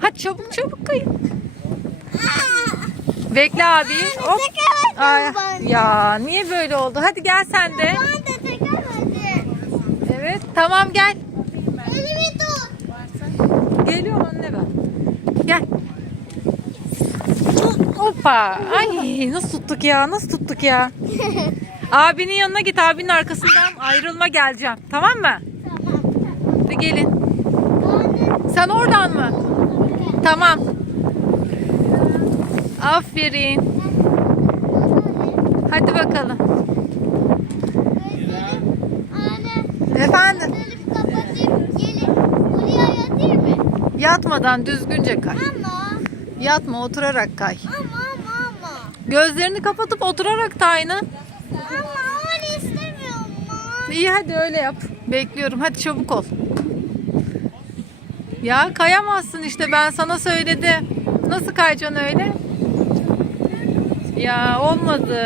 Hadi çabuk çabuk kayın. Bekle abi. Hop. Ay, ya niye böyle oldu? Hadi gel sen de. Evet tamam gel. Geliyorum anne ben. Gel. Hoppa. Ay nasıl tuttuk ya? Nasıl tuttuk ya? Abinin yanına git. Abinin arkasından ayrılma geleceğim. Tamam mı? Tamam. Hadi gelin. Sen oradan mı? Tamam. Aferin. Hadi bakalım. Efendim. Yatmadan düzgünce kay. Ama. Yatma oturarak kay. Ama ama ama. Gözlerini kapatıp oturarak da aynı. Ama öyle istemiyorum. İyi hadi öyle yap. Bekliyorum. Hadi çabuk ol. Ya kayamazsın işte ben sana söyledim. Nasıl kayacaksın öyle? Ya olmadı.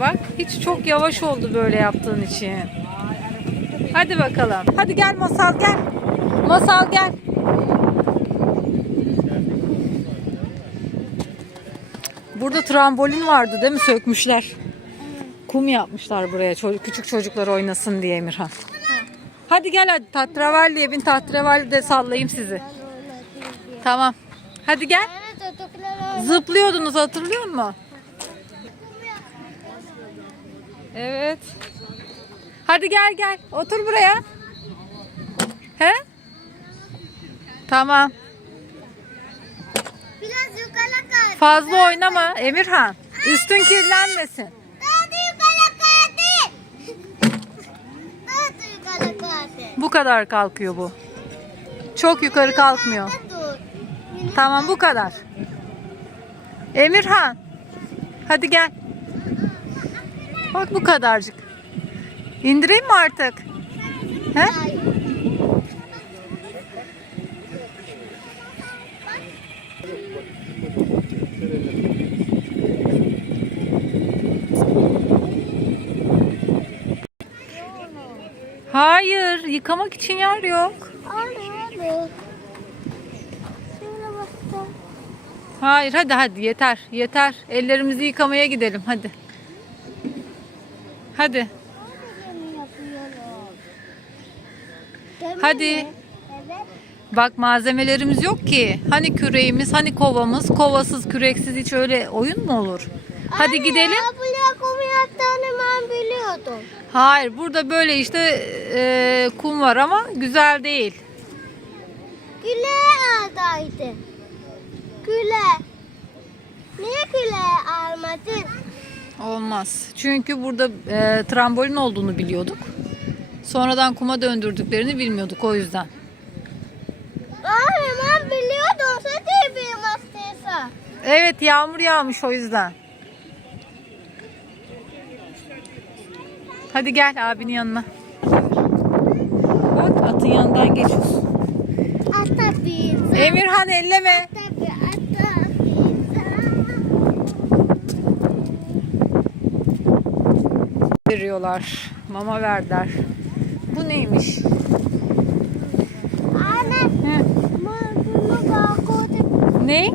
Bak hiç çok yavaş oldu böyle yaptığın için. Hadi bakalım. Hadi gel Masal gel. Masal gel. Burada trambolin vardı değil mi? Sökmüşler. Kum yapmışlar buraya küçük çocuklar oynasın diye Emirhan. Hadi gel hadi tatravalliye bin tatravalli de sallayayım sizi. Tamam. Hadi gel. Zıplıyordunuz hatırlıyor musun? Evet. Hadi gel gel. Otur buraya. He? Tamam. Biraz yukarı kay. Fazla oynama Emirhan. Üstün kirlenmesin. Daha da yukarı kaydı. Daha da yukarı kaydı. Bu kadar kalkıyor bu. Çok yukarı kalkmıyor. Tamam bu kadar. Emirhan. Hadi gel. Bak bu kadarcık. İndireyim mi artık? He? Hayır. Yıkamak için yer yok. Hayır, hadi hadi yeter, yeter. Ellerimizi yıkamaya gidelim hadi. Hadi. Hadi. Evet. Bak malzemelerimiz yok ki. Hani küreğimiz, hani kovamız. Kovasız, küreksiz hiç öyle oyun mu olur? Hadi Anne, gidelim. Abla kum yaptığını ben biliyordum. Hayır, burada böyle işte e, kum var ama güzel değil. Güle aldaydı. Güle. Niye güle almadın? Olmaz. Çünkü burada e, trambolin olduğunu biliyorduk. Sonradan kuma döndürdüklerini bilmiyorduk o yüzden. Anne ben biliyordum. Sen de bilmezsin. Evet yağmur yağmış o yüzden. Hadi gel abinin yanına. Bak atın yanından geçiyorsun. Ata pizza. Emirhan elleme. Ata ata pizza. Veriyorlar. Mama verdiler. Bu neymiş? Anne. Ne?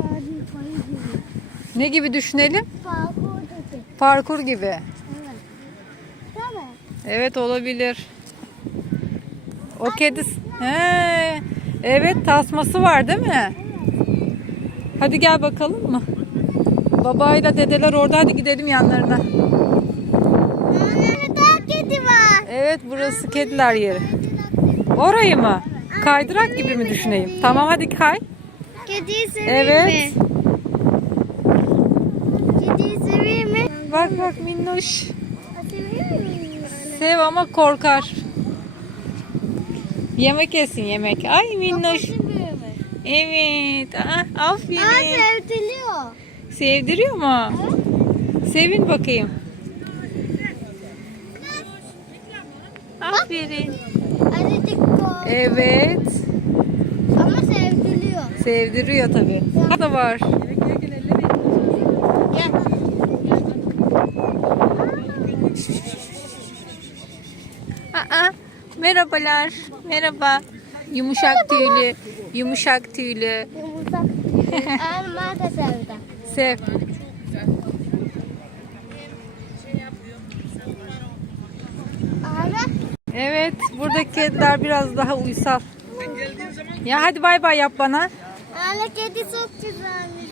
Ne gibi düşünelim? Parkur dedi. Parkur gibi. Evet. Olabilir. O kedi... He, evet tasması var değil mi? Hadi gel bakalım mı? Babayla dedeler orada hadi gidelim yanlarına. Daha kedi var. Evet burası kediler yeri. Orayı mı? Kaydırak gibi mi düşüneyim? Tamam hadi kay. Kediyi seveyim Evet. mi? Kediyi seveyim mi? Bak bak minnoş. Sev ama korkar. Yemek yesin yemek. Ay minnoş. Evet. Ah, Aa aferin. sevdiriyor. Sevdiriyor mu? Sevin bakayım. Aferin. Evet. Ama sevdiriyor. Sevdiriyor tabii. Bu da var. Gel. Aa, merhabalar. Merhaba. Yumuşak tüylü. Yumuşak tüylü. Yumurtak. Elma da sevdim. Sev. Evet buradaki kediler biraz daha uysal. Ya hadi bay bay yap bana. Anne kedi çok güzelmiş.